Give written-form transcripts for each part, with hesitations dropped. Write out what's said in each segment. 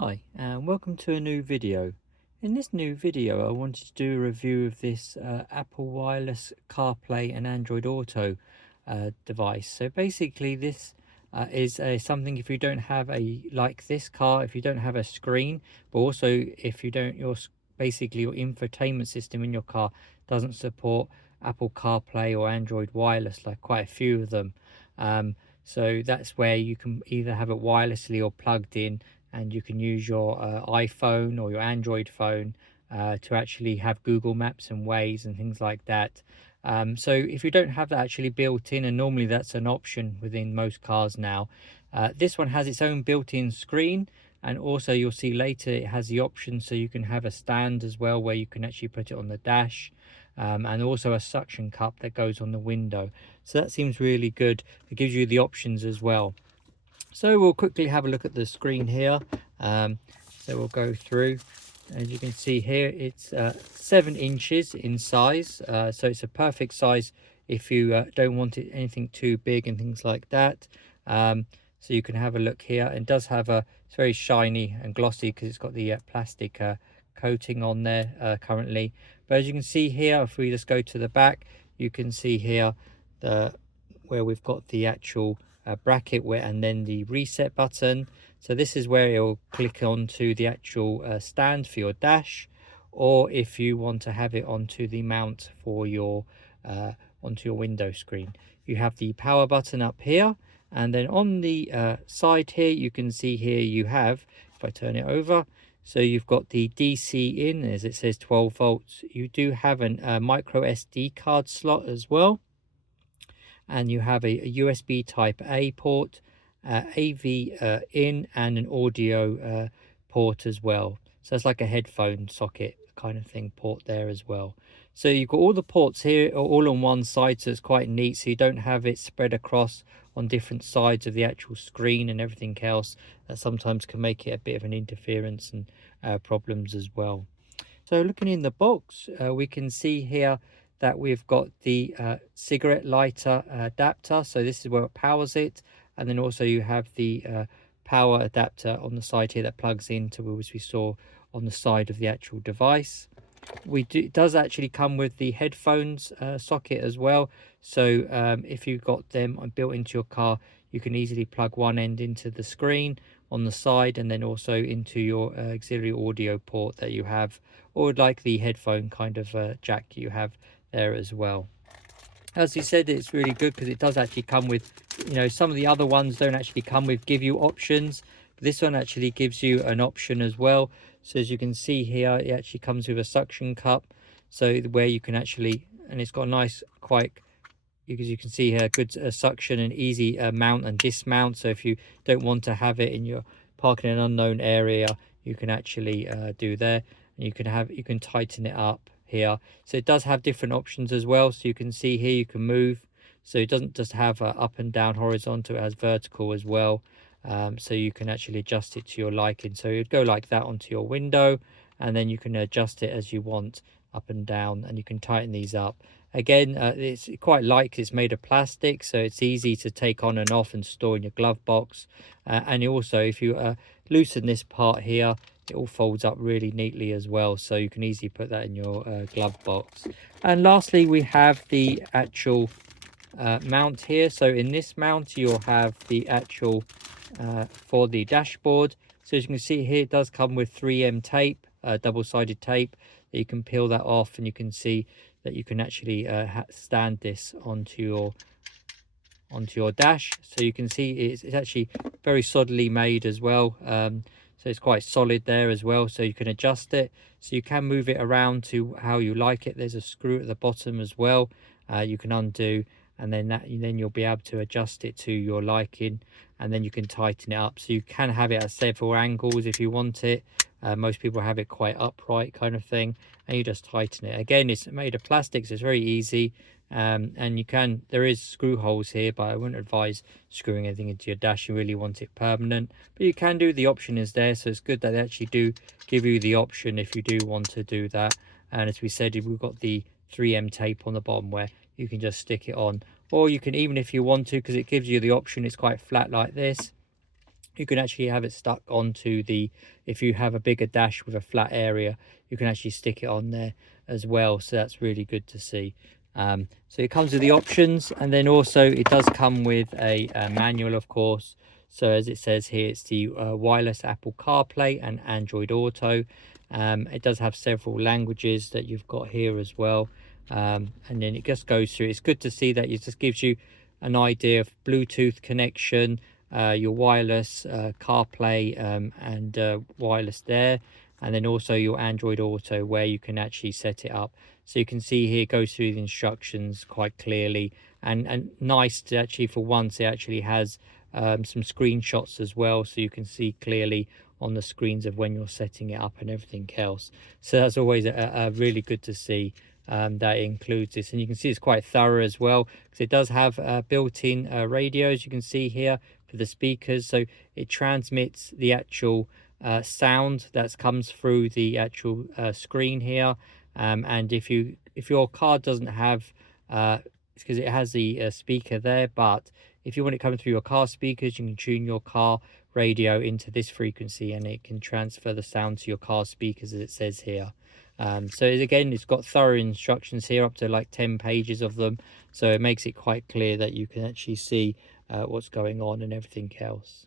Hi, and welcome to a new video. In this new video, I wanted to do a review of this Apple Wireless CarPlay and Android Auto device. So basically, this is something if you don't have this car, if you don't have a screen, but also if you don't, basically your infotainment system in your car doesn't support Apple CarPlay or Android Wireless, like quite a few of them. So that's where you can either have it wirelessly or plugged in, and you can use your iPhone or your Android phone to actually have Google Maps and Waze and things like that. So if you don't have that actually built in, and normally that's an option within most cars now, this one has its own built-in screen, and also you'll see later it has the option so you can have a stand as well where you can actually put it on the dash, and also a suction cup that goes on the window. So that seems really good. It gives you the options as well. So we'll quickly have a look at the screen here. So we'll go through. As you can see here, it's 7 inches in size. So it's a perfect size if you don't want it anything too big and things like that. So you can have a look here. It does have it's very shiny and glossy because it's got the plastic coating on there currently. But as you can see here, if we just go to the back, you can see here where we've got the actual bracket and then the reset button. So this is where it will click onto the actual stand for your dash, or if you want to have it onto the mount for your onto your window screen. You have the power button up here, and then on the side here you can see here you have, if I turn it over, so you've got the DC in, as it says 12 volts. You do have a micro SD card slot as well, and you have a USB type A port, AV in, and an audio port as well. So it's like a headphone socket kind of thing port there as well. So you've got all the ports here all on one side, so it's quite neat, so you don't have it spread across on different sides of the actual screen and everything else. That sometimes can make it a bit of an interference and problems as well. So looking in the box, we can see here that we've got the cigarette lighter adapter. So this is where it powers it. And then also you have the power adapter on the side here that plugs into, as we saw on the side of the actual device. It does actually come with the headphones socket as well. So if you've got them built into your car, you can easily plug one end into the screen on the side, and then also into your auxiliary audio port that you have, or like the headphone kind of jack you have there as well. As you said, it's really good because it does actually come with, some of the other ones don't actually give you options. This one actually gives you an option as well. So as you can see here, it actually comes with a suction cup, so where you can actually, and it's got a nice, because you can see here, good suction and easy mount and dismount. So if you don't want to have it in your parking in an unknown area, you can actually do there, and you can tighten it up here. So it does have different options as well. So you can see here you can move, so it doesn't just have up and down horizontal, it has vertical as well. So you can actually adjust it to your liking. So you'd go like that onto your window, and then you can adjust it as you want, up and down, and you can tighten these up. Again, it's quite light because it's made of plastic, so it's easy to take on and off and store in your glove box. And also, if you loosen this part here, it all folds up really neatly as well, so you can easily put that in your glove box. And lastly, we have the actual mount here. So in this mount, you'll have the actual for the dashboard. So as you can see here, it does come with 3M tape, double-sided tape, that you can peel that off, and you can see that you can actually stand this onto your dash. So you can see it's actually very solidly made as well. So it's quite solid there as well, so you can adjust it, so you can move it around to how you like it. There's a screw at the bottom as well, you can undo, and then you'll be able to adjust it to your liking, and then you can tighten it up. So you can have it at several angles if you want it. Most people have it quite upright kind of thing, and you just tighten it. Again, it's made of plastic, so it's very easy. And there is screw holes here, but I wouldn't advise screwing anything into your dash. You really want it permanent, but you can do, the option is there, so it's good that they actually do give you the option if you do want to do that. And as we said, we've got the 3M tape on the bottom where you can just stick it on, or you can, even if you want to, because it gives you the option, it's quite flat like this, you can actually have it stuck onto the, if you have a bigger dash with a flat area, you can actually stick it on there as well. So that's really good to see. So it comes with the options, and then also it does come with a manual, of course. So as it says here, it's the wireless Apple CarPlay and Android Auto. It does have several languages that you've got here as well. And then it just goes through. It's good to see that it just gives you an idea of Bluetooth connection, your wireless CarPlay and wireless there, and then also your Android Auto, where you can actually set it up. So you can see here it goes through the instructions quite clearly, and nice to actually, for once, it actually has some screenshots as well, so you can see clearly on the screens of when you're setting it up and everything else. So that's always a really good to see. That includes this, and you can see it's quite thorough as well, because it does have built-in radios, you can see here, for the speakers. So it transmits the actual sound that comes through the actual screen here. And if your car doesn't have, because it has the speaker there, but if you want it coming through your car speakers, you can tune your car radio into this frequency, and it can transfer the sound to your car speakers, as it says here. So again, it's got thorough instructions here, up to like 10 pages of them, so it makes it quite clear that you can actually see what's going on and everything else.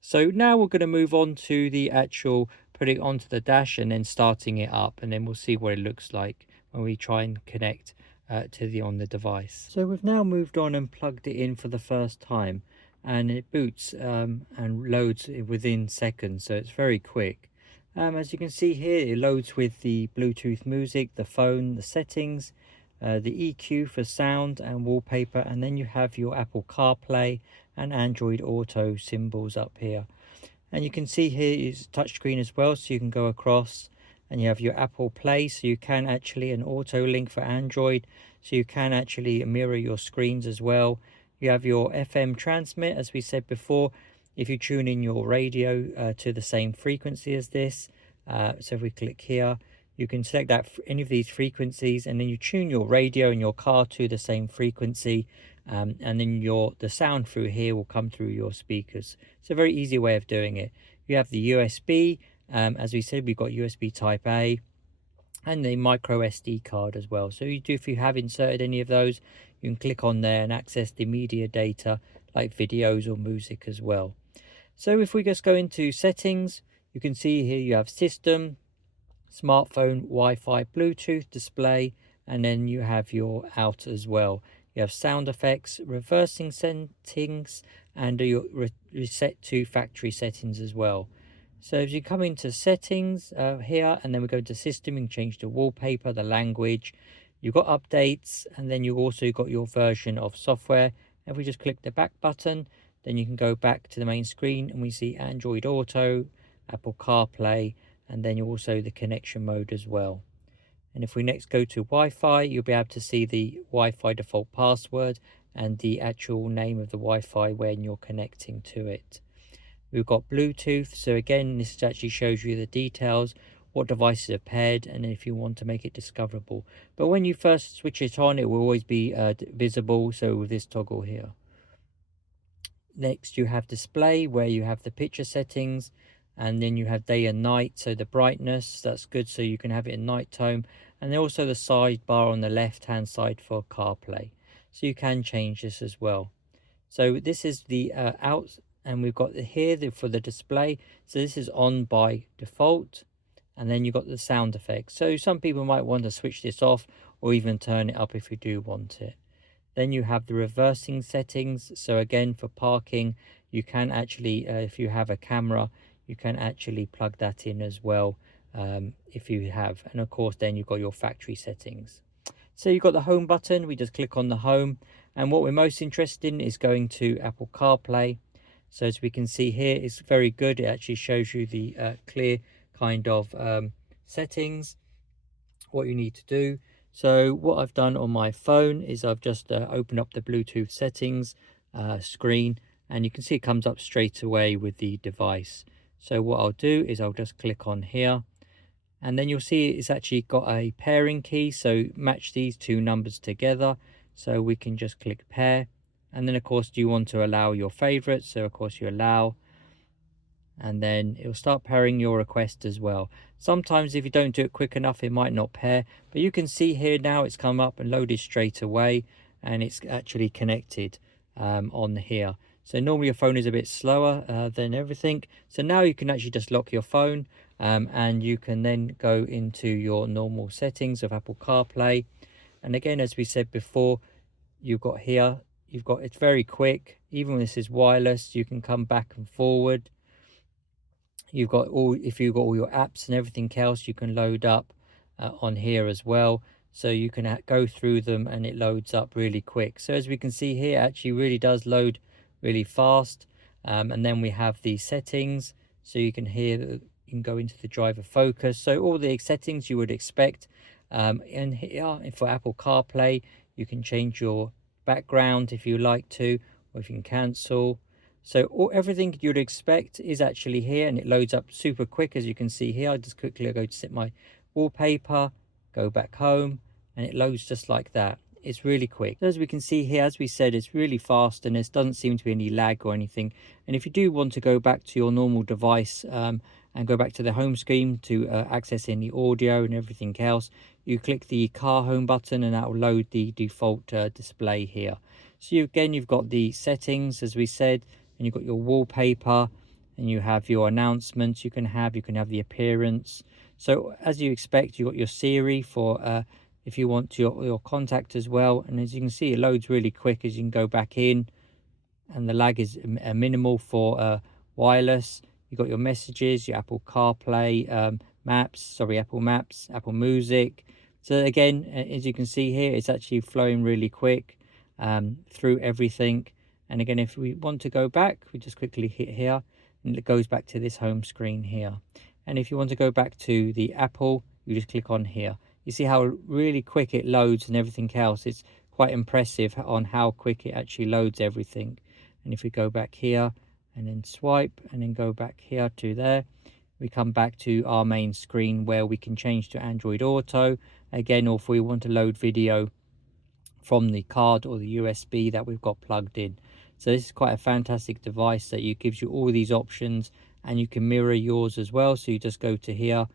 So now we're going to move on to the actual putting it onto the dash and then starting it up, and then we'll see what it looks like when we try and connect on the device. So we've now moved on and plugged it in for the first time, and it boots and loads within seconds, so it's very quick. As you can see here, it loads with the Bluetooth music, the phone, the settings, the EQ for sound and wallpaper, and then you have your Apple CarPlay and Android Auto symbols up here. And you can see here is touchscreen as well, so you can go across, and you have your Apple Play, so you can actually, an AutoLink for Android, so you can actually mirror your screens as well. You have your FM transmit, as we said before, if you tune in your radio to the same frequency as this. So if we click here, you can select that any of these frequencies, and then you tune your radio in your car to the same frequency, and then the sound through here will come through your speakers. It's a very easy way of doing it. You have the USB, as we said, we've got USB Type A, and the micro SD card as well. So if you have inserted any of those, you can click on there and access the media data like videos or music as well. So if we just go into settings, you can see here you have system, smartphone, Wi-Fi, Bluetooth, display, and then you have your out as well. You have sound effects, reversing settings, and your reset to factory settings as well. So as you come into settings here, and then we go to system, you can change the wallpaper, the language, you've got updates, and then you also got your version of software. If we just click the back button, then you can go back to the main screen, and we see Android Auto, Apple CarPlay, and then also the connection mode as well. And if we next go to Wi-Fi, you'll be able to see the Wi-Fi default password and the actual name of the Wi-Fi when you're connecting to it. We've got Bluetooth, so again, this actually shows you the details, what devices are paired, and if you want to make it discoverable. But when you first switch it on, it will always be visible, so with this toggle here. Next, you have display, where you have the picture settings, and then you have day and night, so the brightness, that's good, so you can have it in nighttime, and then also the sidebar on the left hand side for CarPlay, so you can change this as well. So this is the out, and we've got here for the display, so this is on by default, and then you've got the sound effects. So some people might want to switch this off or even turn it up if you do want it. Then you have the reversing settings, so again for parking, you can actually, if you have a camera, you can actually plug that in as well, if you have. And of course, then you've got your factory settings. So you've got the home button, we just click on the home. And what we're most interested in is going to Apple CarPlay. So as we can see here, it's very good. It actually shows you the clear kind of settings, what you need to do. So what I've done on my phone is I've just opened up the Bluetooth settings screen, and you can see it comes up straight away with the device. So what I'll do is I'll just click on here, and then you'll see it's actually got a pairing key, so match these two numbers together. So we can just click pair, and then of course, do you want to allow your favorites? So of course you allow, and then it will start pairing your request as well. Sometimes if you don't do it quick enough, it might not pair, but you can see here now it's come up and loaded straight away, and it's actually connected on here. So normally your phone is a bit slower than everything. So now you can actually just lock your phone, and you can then go into your normal settings of Apple CarPlay. And again, as we said before, you've got here, it's very quick. Even when this is wireless, you can come back and forward. You've got if you've got all your apps and everything else, you can load up on here as well. So you can go through them and it loads up really quick. So as we can see here, it actually really does load really fast. And then we have the settings. So you can you can go into the driver focus. So all the settings you would expect. And here for Apple CarPlay, you can change your background if you like to, or if you can cancel. So everything you'd expect is actually here, and it loads up super quick. As you can see here, I just quickly go to set my wallpaper, go back home, and it loads just like that. It's really quick. As we can see here, as we said, it's really fast, and there doesn't seem to be any lag or anything. And if you do want to go back to your normal device and go back to the home screen to access any audio and everything else, you click the car home button and that will load the default display here. So you've got the settings, as we said, and you've got your wallpaper, and you have your announcements you can have the appearance. So as you expect, you've got your Siri for if you want your contact as well. And as you can see, it loads really quick as you can go back in, and the lag is minimal for wireless. You've got your messages, your Apple CarPlay, Apple Maps, Apple Music. So again, as you can see here, it's actually flowing really quick through everything. And again, if we want to go back, we just quickly hit here, and it goes back to this home screen here. And if you want to go back to the Apple, you just click on here. You see how really quick it loads and everything else. It's quite impressive on how quick it actually loads everything. And if we go back here and then swipe and then go back here to there, we come back to our main screen where we can change to Android Auto again, or if we want to load video from the card or the USB that we've got plugged in. So this is quite a fantastic device that gives you all these options, and you can mirror yours as well. So you just go to here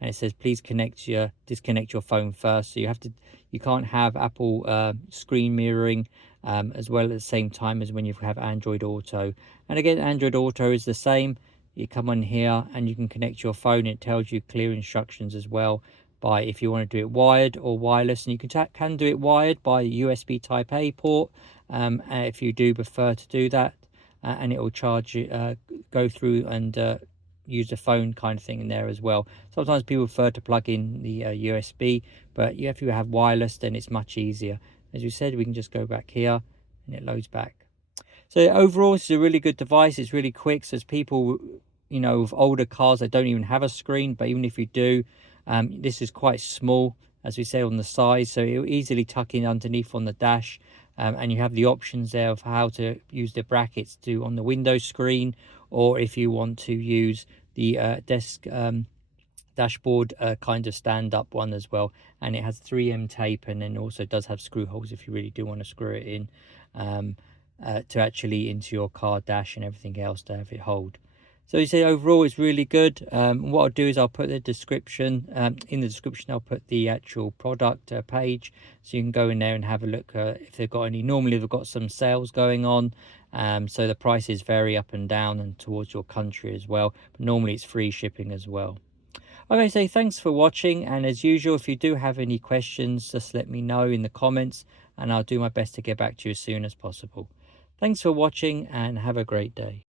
and it says please disconnect your phone first. So you can't have Apple screen mirroring as well at the same time as when you have Android Auto. And again, Android Auto is the same. You come on here and you can connect your phone. It tells you clear instructions as well, by if you want to do it wired or wireless, and you can do it wired by USB Type A port if you do prefer to do that, and it will charge you go through and use the phone kind of thing in there as well. Sometimes people prefer to plug in the USB, but if you have wireless, then it's much easier. As we said, we can just go back here and it loads back. So overall, it's a really good device. It's really quick. So as people, with older cars that don't even have a screen, but even if you do, this is quite small, as we say, on the side, so it'll easily tuck in underneath on the dash. And you have the options there of how to use the brackets on the Windows screen, or if you want to use the dashboard kind of stand-up one as well. And it has 3M tape, and then also does have screw holes if you really do want to screw it in to actually into your car dash and everything else to have it hold. So you see, overall it's really good. What I'll do is I'll put the description in the description. I'll put the actual product page, so you can go in there and have a look if they've got any. Normally they've got some sales going on, so the prices vary up and down and towards your country as well, but normally it's free shipping as well. Okay, so thanks for watching, and as usual, if you do have any questions, just let me know in the comments and I'll do my best to get back to you as soon as possible. Thanks for watching and have a great day.